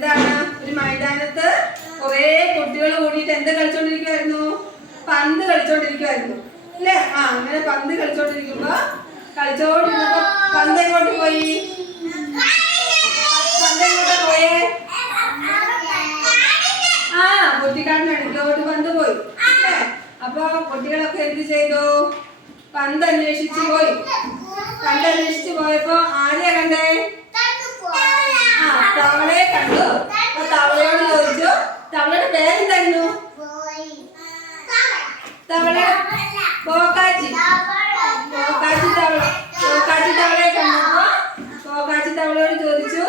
എന്താണ് ഒരു മൈതാനത്ത് കുറെ കുട്ടികൾ കൂടിയിട്ട് എന്ത് കളിച്ചോണ്ടിരിക്കുവായിരുന്നു? പന്ത് കളിച്ചോണ്ടിരിക്കുവായിരുന്നു അല്ലേ? അങ്ങനെ പന്ത് കളിച്ചോണ്ടിരിക്കുമ്പോ പന്ത് എങ്ങോട്ട് പോയി? പന്ത് എങ്ങോട്ടാ പോയേ? കുട്ടിക്കാടിന് അടുക്കോട്ട് പന്ത് പോയി അല്ലേ? അപ്പൊ കുട്ടികളൊക്കെ എന്ത് ചെയ്തു? പന്ത് അന്വേഷിച്ചു പോയി. പന്ത് അന്വേഷിച്ചു പോയപ്പോ ആരെയാ കണ്ടേ? തവളയെ കണ്ടു. അപ്പൊ തവളയോട് ചോദിച്ചു. തവളയുടെ പേരെന്തായിരുന്നു? കോക്കാച്ചി. കോക്കാച്ചി തവളയെ കണ്ടപ്പോ കോക്കാച്ചി തവളയോട് ചോദിച്ചു,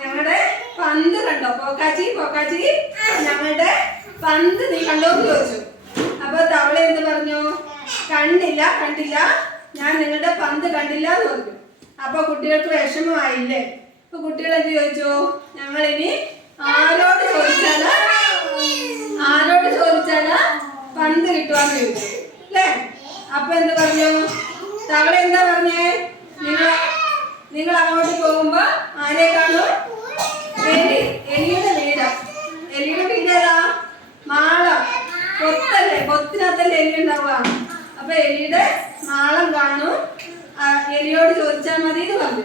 ഞങ്ങളുടെ പന്ത് കണ്ടോ? കോക്കാച്ചി ഞങ്ങളുടെ പന്ത് നീ കണ്ടോ എന്ന് ചോദിച്ചു. അപ്പൊ തവള എന്ത് പറഞ്ഞു? കണ്ടില്ല, ഞാൻ നിങ്ങളുടെ പന്ത് കണ്ടില്ല എന്ന് പറഞ്ഞു. അപ്പൊ കുട്ടികൾക്ക് വിഷമമായില്ലേ? അപ്പൊ കുട്ടികൾ എന്ത് ചോദിച്ചു? ഞങ്ങൾ ഇനി ആരോട് ചോദിച്ചാലാ പന്ത് കിട്ടുവാന്ന് ചോദിച്ചു അല്ലേ? അപ്പൊ എന്ത് പറഞ്ഞു? തവള എന്താ പറഞ്ഞേ? നിങ്ങൾ അങ്ങോട്ട് പോകുമ്പോ ആരെ കാണും? എലിയുടെ വീടാ. എലിയുടെ വീടേതാ? മാളം. കൊത്തല്ലേ? കൊത്തിനകത്തല്ലേ എലി ഉണ്ടാവുക. അപ്പൊ എലിയുടെ മാളം കാണും. എലിയോട് ചോദിച്ചാൽ മതി എന്ന് പറഞ്ഞു.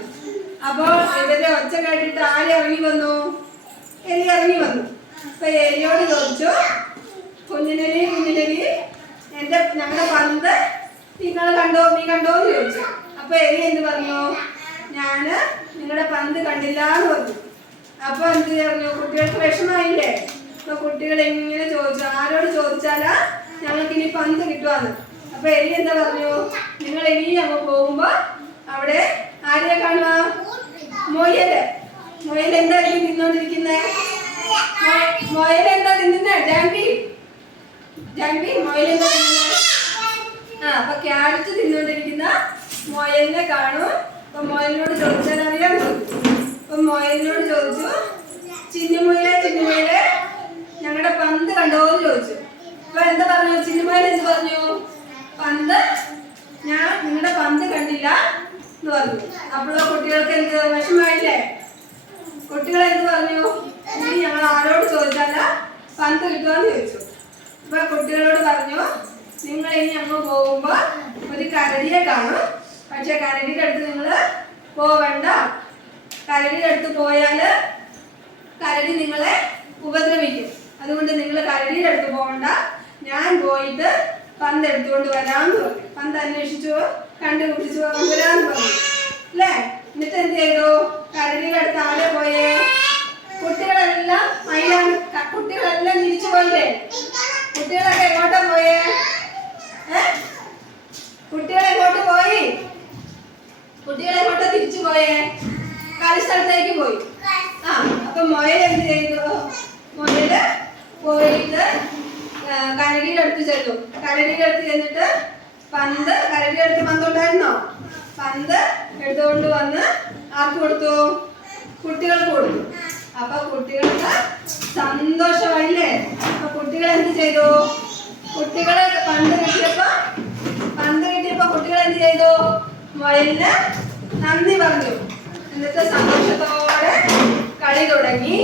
അപ്പൊ ഇവരുടെ ഒച്ച കേട്ടിട്ട് ആര് ഇറങ്ങി വന്നു? എലി ഇറങ്ങി വന്നു. അപ്പൊ എലിയോട് ചോദിച്ചു, കുഞ്ഞിനെലി ഞങ്ങളുടെ പന്ത് നീ കണ്ടോ എന്ന് ചോദിച്ചു. അപ്പൊ എലി എന്ത് പറഞ്ഞു? ഞാന് നിങ്ങളുടെ പന്ത് കണ്ടില്ല എന്ന് പറഞ്ഞു. അപ്പൊ എന്ത് പറഞ്ഞു? കുട്ടികൾക്ക് വിഷമായില്ലേ? അപ്പൊ കുട്ടികൾ എങ്ങനെ ചോദിച്ചു? ആരോട് ചോദിച്ചാലാ ഞങ്ങൾക്ക് ഇനി പന്ത് കിട്ടുവാന്ന്. അപ്പൊ എലി എന്താ പറഞ്ഞു? നിങ്ങൾ ഇനി അങ്ങ് പോകുമ്പോ അവിടെ ആരെയാ കാണുക? മുയല് എന്തായിരിക്കും തിന്നോണ്ടിരിക്കുന്നേ? മുയൽ എന്താ തിന്നുന്നേ? ജാൻവി മുയൽ എന്താ തിന്നുന്നേ? അപ്പൊ ക്യാരറ്റ് തിന്നോണ്ടിരിക്കുന്ന മുയലിനെ കാണും. അപ്പൊ മുയലിനോട് ചോദിച്ചാൽ അറിയാൻ ചോദിച്ചു. അപ്പൊ മുയലിനോട് ചോദിച്ചു, ചിന്നുമുയലെ ഞങ്ങളുടെ പന്ത് കണ്ടോ എന്ന് ചോദിച്ചു. അപ്പൊ എന്താ പറഞ്ഞു? ചിന്നുമുയൽ എന്ത് പറഞ്ഞു? ഞാൻ നിങ്ങളുടെ പന്ത് കണ്ടില്ല എന്ന് പറഞ്ഞു. അപ്പോഴോ കുട്ടികൾക്ക് എന്ത് വിഷമായില്ലേ? കുട്ടികൾ എന്ത് പറഞ്ഞു? ഇനി ഞങ്ങൾ ആരോട് ചോദിച്ചാല പന്ത് കിട്ടുവാന്ന് ചോദിച്ചു. അപ്പൊ കുട്ടികളോട് പറഞ്ഞു, നിങ്ങൾ ഇനി അങ്ങ് പോകുമ്പോ ഒരു കരടിയെ കാണും. പക്ഷെ കരടിയുടെ അടുത്ത് നിങ്ങൾ പോവണ്ട. കരടിയുടെ അടുത്ത് പോയാല് കരടി നിങ്ങളെ ഉപദ്രവിക്കും. അതുകൊണ്ട് നിങ്ങൾ കരടിയുടെ അടുത്ത് പോകണ്ട. ഞാൻ പോയിട്ട് പന്ത് എടുത്തുകൊണ്ട് വരാമെന്ന് പറഞ്ഞു. പന്ത് അന്വേഷിച്ചു കണ്ടുപിടിച്ചു വരാമെന്ന് പറഞ്ഞു അല്ലേ? എന്നിട്ട് എന്ത് ചെയ്തു? കരടിയുടെ അടുത്ത് ആരെ പോയേ? കുട്ടികളെല്ലാം തിരിച്ചു പോയില്ലേ? കുട്ടികളൊക്കെ എങ്ങോട്ടാ പോയേ? കുട്ടികളെങ്ങോട്ട് പോയി? കുട്ടികളെങ്ങോട്ടാ തിരിച്ചു പോയേ? കളിസ്ഥലത്തേക്ക് പോയി. അപ്പൊ മുയൽ എന്ത് ചെയ്തു? മുയല് പോയിട്ട് കരടിയുടെ അടുത്ത് ചെല്ലും. കരടിയുടെ അടുത്ത് ചെന്നിട്ട് കരടിയുടെ അടുത്ത് പന്തുണ്ടായിരുന്നോ? പന്ത് എടുത്തുകൊണ്ട് വന്ന് ആർക്ക് കൊടുത്തു? കുട്ടികൾക്ക് കൊടുത്തു. അപ്പൊ കുട്ടികൾക്ക് സന്തോഷമായില്ലേ? അപ്പൊ കുട്ടികൾ എന്ത് ചെയ്തു? കുട്ടികളെ പന്ത് കിട്ടിയപ്പോ കുട്ടികൾ എന്ത് ചെയ്തു? മുയലിന് നന്ദി പറഞ്ഞു. എന്നിട്ട് സന്തോഷത്തോടെ കളി തുടങ്ങി.